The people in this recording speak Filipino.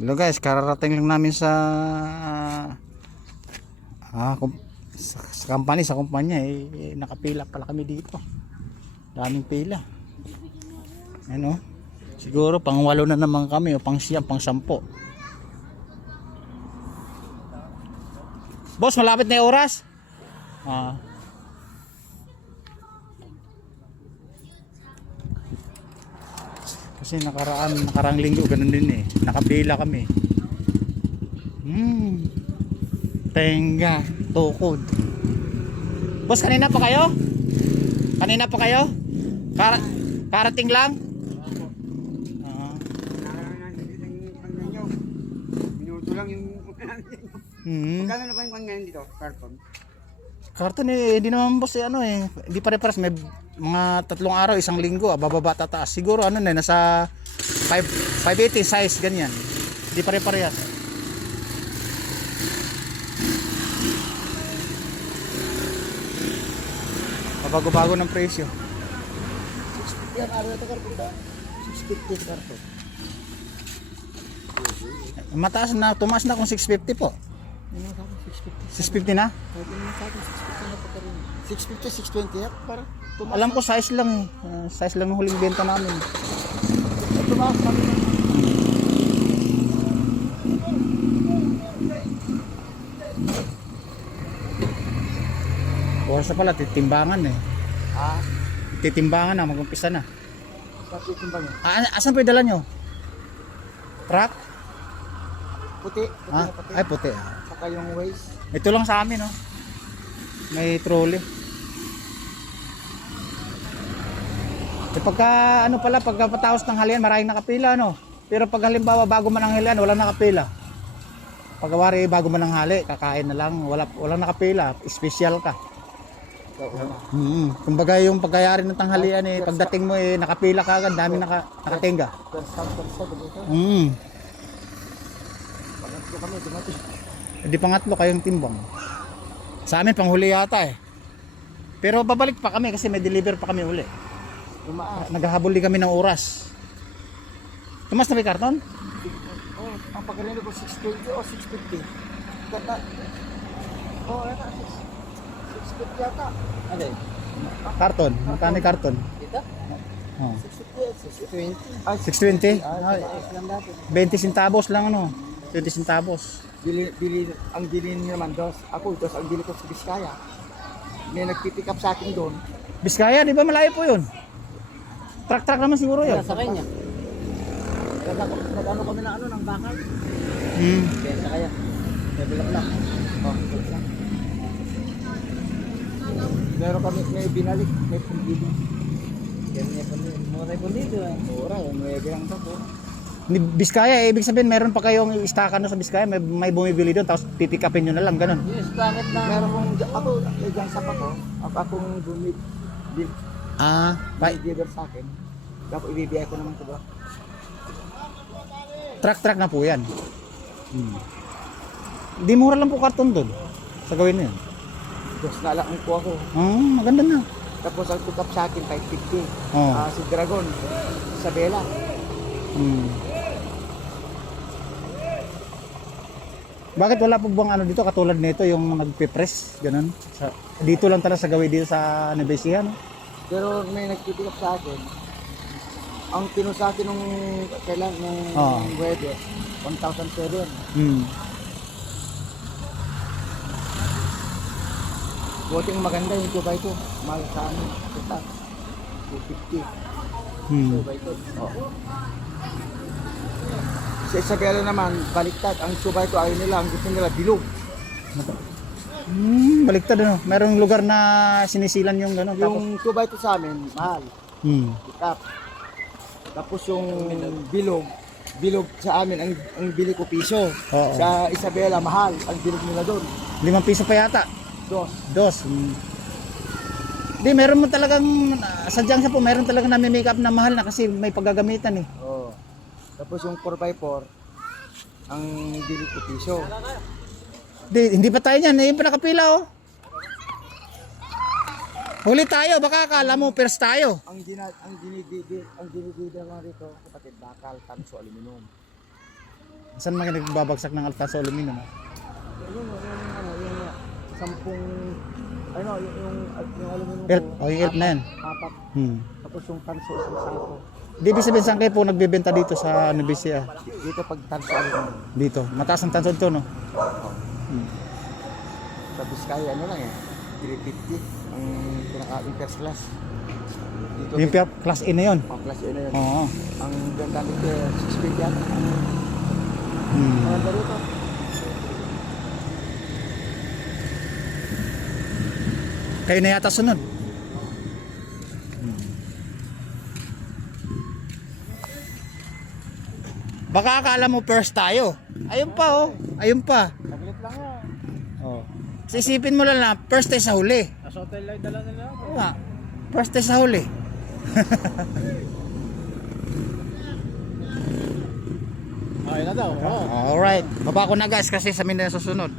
Hello guys, kararating lang namin sa ah, kum- sa company, sa kumpanya nakapila pala kami dito. Daming pila. Ano? Siguro pang 8 na naman kami o pang 9, pang 10. Boss, malapit na 'yung oras. Ah. Kasi nakarang linggo ganun din nakapila kami. Tenga, tukod. Boss, kanina pa kayo? Kanina pa kayo? Karating lang? Minuto lang yung magkano na ba yung ngayon dito? Karton? Karton hindi naman boss hindi pare-pares, may mga 3 araw, 1 linggo, bababa tataas. Siguro nasa 580 size ganyan. Hindi pare-parehas. Bago-bago ng presyo. 650 ang araw ito karton ba? 650 karton. Mataas na, tumaas na kung 650 po. Ano sa akin? 650 650. na? Kahit naman sa akin, 650 na pa rin. 650, 620 yan. Para tumaas. Alam ko size lang size lang ng huling benta namin. Tumaas kami na. Oras na pala, titimbangan Ah, Titimbangan na, mag-umpisa na. sa titimbang yun. Asan po yung dala nyo? Truck? Puti. Puti na puti. Ay puti. Saka yung waist. Ito lang sa amin May trolley. Pagka pagka patapos ng halian, maraming nakapila Pero pag halimbawa bago man ang halian, wala nakapila. Pagkawari bago man ang hali, kakain na lang, wala nakapila, special ka. Kumbaga yung pagkayari ng tanghalian pagdating mo nakapila ka agad, daming nakatenga. Persa dito. Pangatlo kami, dumating. Hindi pangatlo kayong timbang. Sa amin panghuli yata Pero babalik pa kami kasi may deliver pa kami uli. Tumaas. Naghahabol din kami ng oras. Tumas na may karton? Oh, ang pagkalindo ko 620 o 650. Ganda. Oh, ano? 650 yata. Ano Karton? Magkano yung karton? Dito? Oh. 650, 620. Ay, 620? Ay, lang dati. 20 centavos lang 20 centavos. Ang bili naman dos. Ako, dos ang bili ko sa Biskaya. May nagpipick up sa akin doon. Biskaya, di ba malayo po yun? Truck naman siguro yun. Sa kanya. Nag-ano kami ng ng bakal. Kaya sa kaya. Nabilak lang. Oh, bilak lang. Meron kami, may binalik, may pundido. Ganyan pundido. Mura yung pundido Mura, may bilang to po. Biskaya, ibig sabihin meron pa kayong istakan sa Biskaya, may bumibili doon tapos pipick upin nyo na lang, ganun. Yes, bakit na? Meron kong, ako, dyan sa pa ko, akong bumibili. May deliver sa akin. Tapos ibibigay ko naman ito ba? Truck na po yan. Di mura lang po karton doon. Sa gawin na yun. Dos na lang ang kuha ko. Maganda na. Tapos ang pick up sa akin, 550. Oh. Si Dragon, Isabela. Bakit wala po bang dito katulad nito yung nagpe-press, ganun? Dito lang talaga sa gawin dito sa Nevesia, Pero may nag-pick up sa akin. Ang tino sa akin nung kailan, nung Webe, 1,007. Buting maganda yung 2x2. Mahal sa amin. Ito, 250. 2x2. Oh. Sa Isabela naman, baliktad. Ang 2x2 ayaw nila, ang gusto nila, bilog. Baliktad Merong lugar na sinisilan yung gano'n. Yung 2x2 sa amin, mahal. Pick up. Tapos yung bilog sa amin, ang bili ko piso. Oo. Sa Isabela, mahal. Ang bilog nila doon. 5 piso pa yata. Dos. Di, meron mo talagang, sadyang sa po, meron talagang nami-make up na mahal na kasi may paggagamitan Oo. Tapos yung 4x4, ang bili ko piso. Di, hindi pa tayo niyan, yung pinakapila Huli tayo, baka akala mo first tayo. Ang dinidida naman rito, kapatid, bakal, tanso, aluminum. Saan mga nagbabagsak ng alta sa aluminum? Yung sampung, yung aluminum Elf, ko, yung elf na yan. apat. Tapos yung tanso, isang sangko. Di ibig sabihin saan kayo po nagbebenta dito sa Nubesia? Dito pag tanso aluminum. Dito. Mataas ang tansod to, no? Sa Biskaya, ano lang eh, 350 ang pinaka-ating first class. Dito, Yung class A na yun. ang class A na yun. Oo. Ang ganda dito, 650 yan. Hmm. Ang ganda rito. Kayo na yata sunod. Baka akala mo first tayo. Ayun pa oh. Ayun pa. Saglit lang yan. Oh. Isipin mo lang na first tayo sa huli. Nasa hotel light dala nila ako. Oo nga. First tayo sa huli. Okay na daw. Alright. Baba ko na guys kasi sa minute na susunod.